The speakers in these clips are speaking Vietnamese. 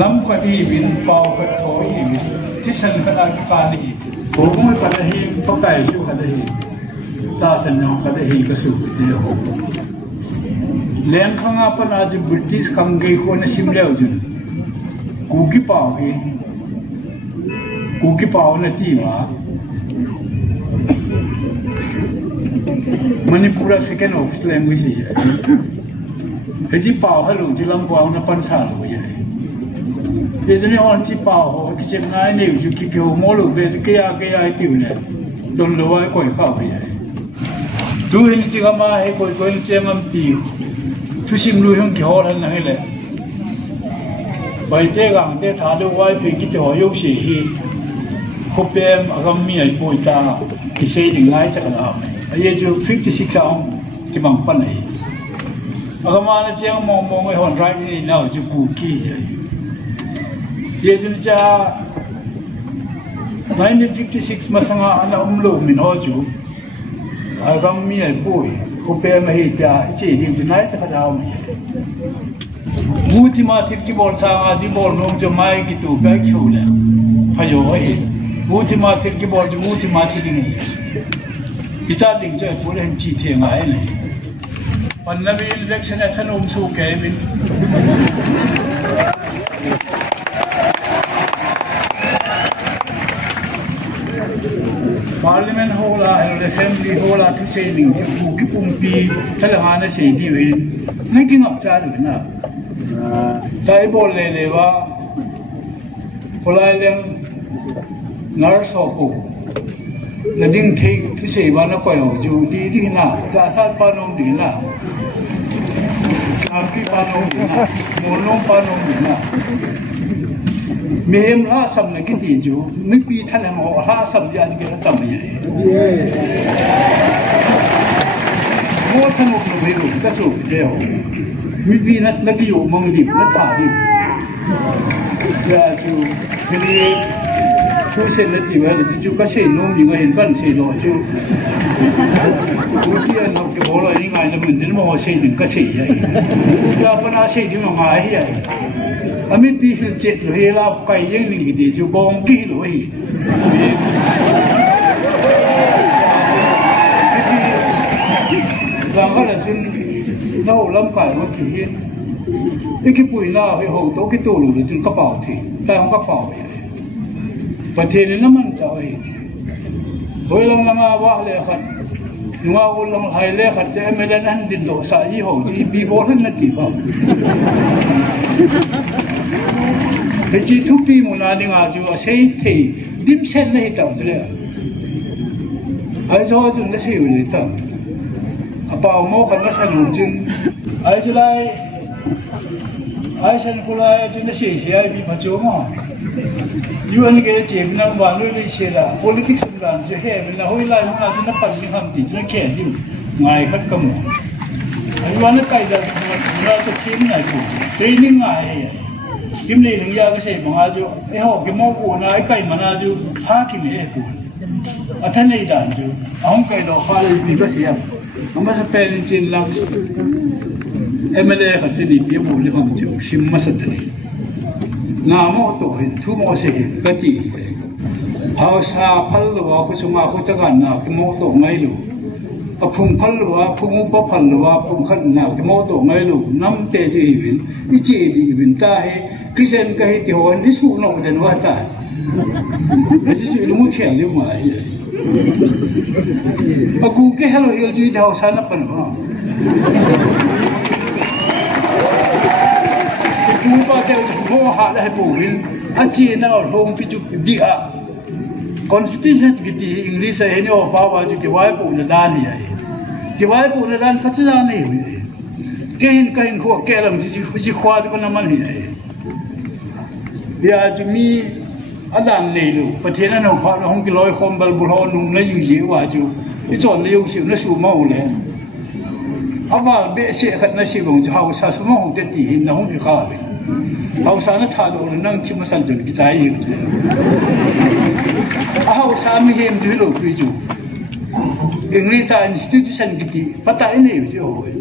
น้ำขวดอีวินเป่าขวดโถอีวินที่ฉันขณะที่การอีผมไม่ขวดอีเขาไก่ชิวขวดอีตาฉันยองขวดอีก็สู้เดียวเลี้ยงข้างอาปนาจะบริติสคังเกยคนชิมเลี้ยวจุนกูกี่เป่าเฮกูกี่เป่าเนี่ยที่ว่าManipura second office language है ये जी पाव हलो जी लंब पाव ना पंचाल हो ये ये जो नहीं और जी पाव हो कि जब ना नहीं जो कि क्यों मोलो बे के या क्यों ने तो लोग आए कोई पाव है तू इन जी का माँ है कोई चेंग हम पीओ तू सिम लू हम क्या हो रहा नहीं ले भाई ते गांव ते थाले वाई पे की तो यो से ही खुपेम अगम मी आई पोइता किसे निगाह से करा ये जो 56 साल की मंगपन है अगर मान लीजिए मोंग में होन राइट नहीं ना जो कुकी है ये जो जा 1956 में संगा अना उम्लो मिनो जो अगर मी आई पोई खुपे में ही क्या इसे दिन जुनाई से खड़ा हो मूती माथिर की बोल सांगा जी बोल नोंग जो माय की तो बैग क्यों ले फयो है मूती माथिर की बोल जो मूती माथिर नहीं कि चार दिन जो पूरे हम जीते हैं नहीं पन्नवी इलेक्शन है था नोम सो के बिन पार्लियामेंट होला है असेंबली होला तो से लिंग जो की पुंपी तेलंगाना से दी हुई नहीं कि अब चार है ना चाहे बोल ले वा होला लें नर्स हो नदिंग थे तुझे वाला कोई हो जो दी ना जासा पानों दी ना आपकी पानों दी ना मोलों पानों दी ना मेहम ला सब न किती जो मिपी थाने मो ला सब याद के सब ये मो थाने को भेजो कसो जे हो मिपी न लगी हो मंगली न था दी या जो मेरीทุเส้นละจีว่าจะจุกเส้นนุ่มยังไงเห็นบ้านเส้นหล่อจุทุเส้นเราจะบอกว่ายังไงจะเหมือนจะมองเส้นหนึ่งก็เส้นใหญ่ยาปนาเส้นที่มันหายใหญ่อเมริกาเจ็ดหรือเฮลาไก่ยังหนึ่งดีจุบองกี้หรือหลังก็เลยจนเราล้ำไก่ว่าขี้เห็นไอ้ขี้ปุ๋ยล่าไอ้หงโต๊ะขี้ตัวหลุดจนกระเป๋าทีแต่ของกระเป๋าประเทศนี้มันจะไอ้ตัวเราละมาว่าเลยขัดนัวคนเราไทยเลยขัดจะไม่ได้นั่นดินโดสายหงที่บีบอลนั่นตีบ้างแต่จีทุกปีมุนาดิงอาจูเสียทีดิมเส้นเลยตั้งเลยไอ้จ้าจุนได้เสียเลยตั้งกระเป๋าโม่ขันมาฉันหุ่นจุนไอ้จุไลไอ้ฉันกุไลจุนได้เสียไอ้บีพัชโจมาUN के चेक ना वालों ने शेला पॉलिटिक्स में जो है ना हो इलाज में आज ना पढ़ने हम तीज ना क्या दिल गाय खट कम UN ने कई बार ना तो टीम ना जो ट्रेनिंग आए हैं टीम ने लिंगा के से मंगा जो हो के मौ को ना कई मना जो था कि नहीं को अथन नहीं जान जो हम कई लोग हाल भी बस यार हम बस पहले चीन लग MLA खर्चे नहीं भी बोले हम जो सिम मसद नहीं नामों तो हिं थुमों से हिं गति हाउसा फल लुआ कुछ माँ कुछ जगह ना कि मों तो नहीं लु अपुं फल लुआ पुं उप फल लुआ पुं खन ना कि मों तो नहीं लु नम तेज इविन इचे इविन ता है क्रिश्चियन कहीं त्यों निस्सु नो उधन वाता ऐसे जो इल्मु खेल लियो माय अकू के हेलो हिल जी हाउसा न पन हाँ Kuba ke mo ha la buin achi na hong pi ju dia constitution ki di english hai ne o ba wa ju ki wai pu na dan ni ai ki wai pu na dan phat ja nei hui ke hin kho ke lam ji khwa ju na man hi ai ya ju mi adan nei lu pathe na no kha hong ki loi khom bal bu ho nung na yu yi wa ju ti chon na yu siu na su mau le aba be se khat na si bong ju ha sa su mo hong te ti hin na hong ki khaเอาสารถ่านโอนนั่งชิมสันจนกิจใจอยู่เอาสามีเฮมดูโลกวิจูอังกฤษอินสติทูชันกิติปัตตานีอยู่ที่โอ้ย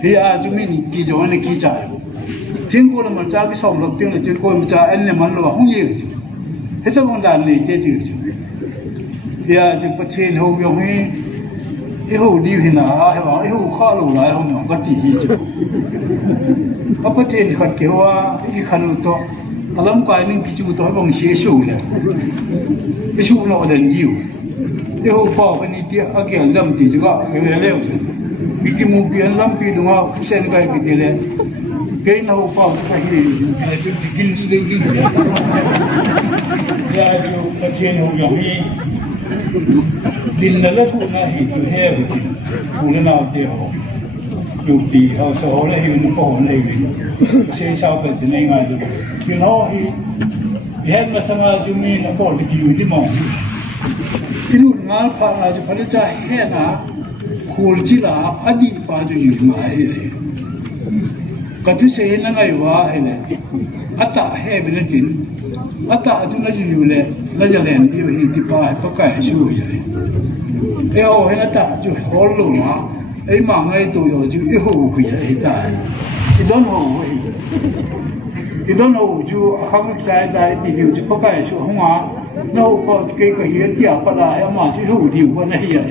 ที่อาจุมินกิจวันกิจใจ thiên cô là mình cha cái sòng lộc tiếng là trên cô mình cha anh là mình là không nhiều chứ hết tất cả đàn này chết chứ giờ chúng bắt thiên hậu dùng cái hậu đi thì nào hay bảo cái hậu khó lù lại không nhỏng có tỷ gì chứ các bắt thiên khát kiểu cái khăn to làm cái nên cái chú tôi bằng xế sủ này cái sủ nó đần nhiều cái hậu bao cái này thì ở cái lâm thì chứ có cái này leo chứ cái mũ biển lâm thì đúng không sen cái gì đấy cái nào bao cái gì cái chuyện kinh tế gì đấy giờ chú bắt thiên hậu dùng din na la pu na hi tu he bi pu na te ho yu pi ho so ho la hi mu ko na hi se sao ka se nei nga du ki no hi he ma sanga ju mi na ko ti yu di mo ki lu nga pa na ju pa cha he na khul chi la adi pa ju yu ma hi ka tu se na ngai wa he ne ata he bi na din ata ju na yu le la ja len bi hi ti pa to ka shu ya eo hay là ta chú khó luôn mà ấy mà ngay tụi rồi chú yêu quỷ ấy ta thì đó nó chú không sai sai thì điều chú có cái số không à nó có cái hiến tiệc có lại mà chú hữu điều có này vậy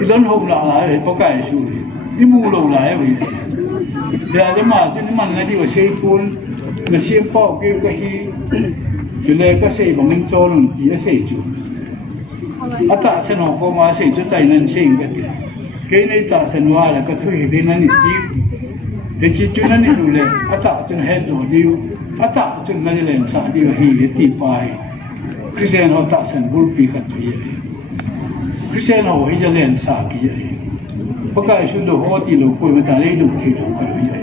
thì đó hôm lại có cái số đi mua lâu lại vậy để mà chú nó cái điều xây cuốn mà xem bao cái hi chú này có xây bằng mình cho luôn thì xây chú ta sẽ nói có mà sẽ cho trái nên sinh cái này ta sẽ nói là cái thứ gì nên đi để chỉ cho nên đủ lệ ta cho hết rồi điều ta cho nên lên xã điều hi thì phải cái xe nó ta sẽ bul pi cái gì cái xe nó hay cho lên xã cái gìเพราะการชุดดูหัวตีลูกคุยมาจากได้ดูที่ดูกันเลย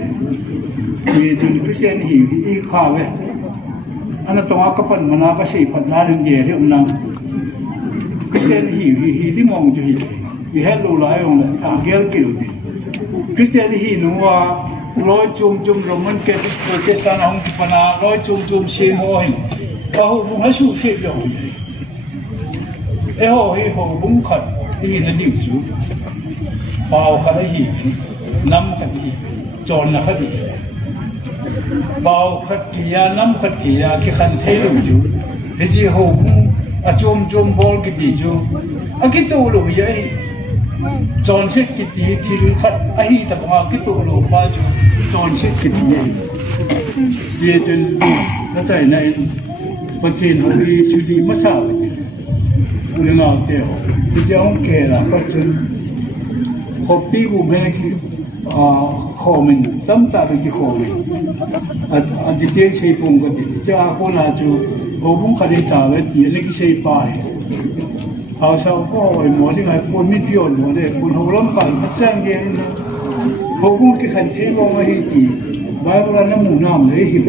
ที่จนcái xe hiที่ข้าวเว้ยอันนั้นต้องเอากระปั้นมันเอากระสีปัดน้าเรื่องเดียวที่มันนั่งcái xe hi đi mong cho hi thì hết lâu lại ông lại thằng kia kiểu gì cái xe hi nó qua lối chum rồi mình cái sàn ông thì pana lối chum xem hoa hình và họ cũng hết sụp xếp rồi ấy họ cũng khẩn thì nó điều chú bao khẩn hi năm khẩn hi tròn là khẩn hi bao khẩn kia năm khẩn kia cái khẩn thế luôn chú thế thì họ cũng chôm bol cái gì chú cái tủ lù vậy chọn xếp cái gì thì khát ai tập hòa cái tủ lù ba chú chọn xếp cái gì vậy chân nó chạy này bữa thiên họ đi chú đi mất sao vậy người nào theo thì chỉ ông kể là bắt chân họ bị gồm hay cái khó mình tâm ta được cái khó mình đi tiền xây bùng cái gì chứ cô nào chú họ cũng khai trả về tiền cái xây bài họ sau có hỏi mỗi ngày quân mi pion mỗi ngày quân họ làm cảnh phát triển cái họ cũng cái hành thế mong hay thì bài bữa nó mù nam đấy hiểu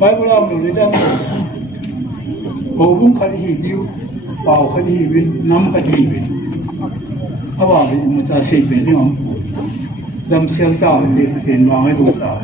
bài bữa nào người đang họ cũng khai hiểu bảo khai hiểu nắm khai hiểu họ bảo mình sẽ xây về đi không đâm xe tàu để tiền vàngให้ดูตาย